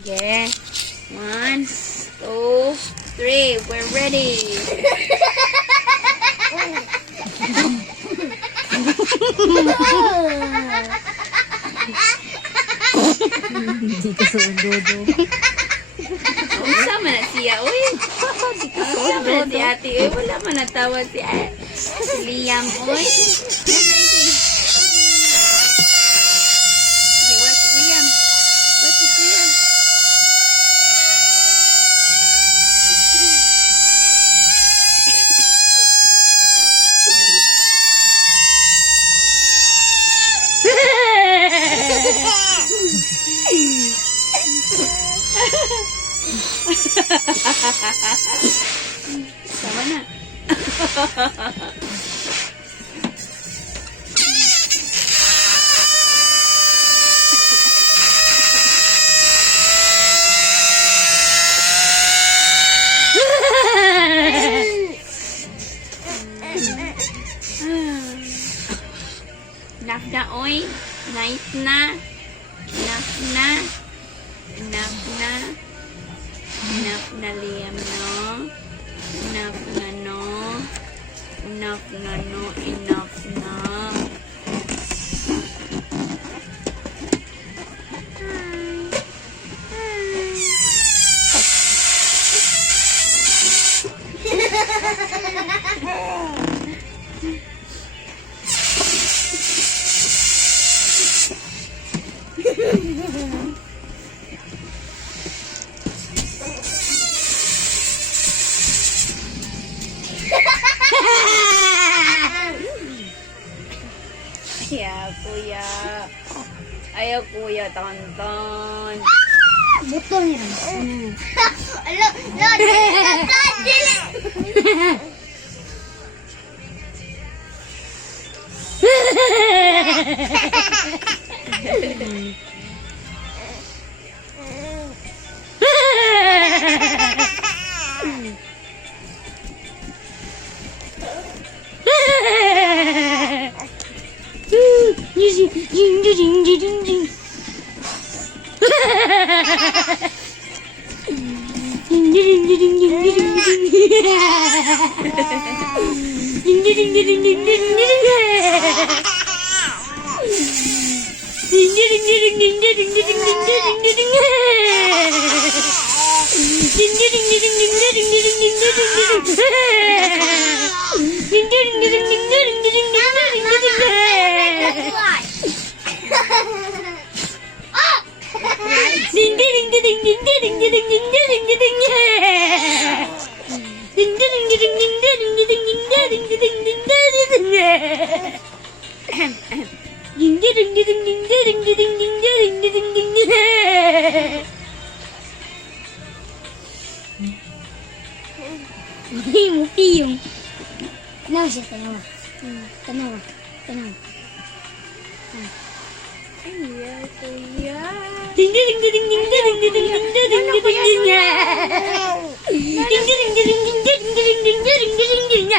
Okay. 1, 2, 3. We're ready. Hindi ka sa dodo. Sama na siya, uy. Sama na si ate, uy. Wala man natawa si Liam, uy. What's Liam? What's Liam? Sama na. Enough na, oy. Nice na. Enough na. Enough na. Enough na, Liam, no? Enough na, no? Enough na, no? Enough na. Ayaw, kuya. Ayaw, kuya. Tonton. Butol yan. Mupiyong. Tanaw siya, tanaw. Tanaw. Tanaw. Ayaw, kuya. Ding ding ding ding ding ding ding ding ding ding ding ding ding ding ding ding ding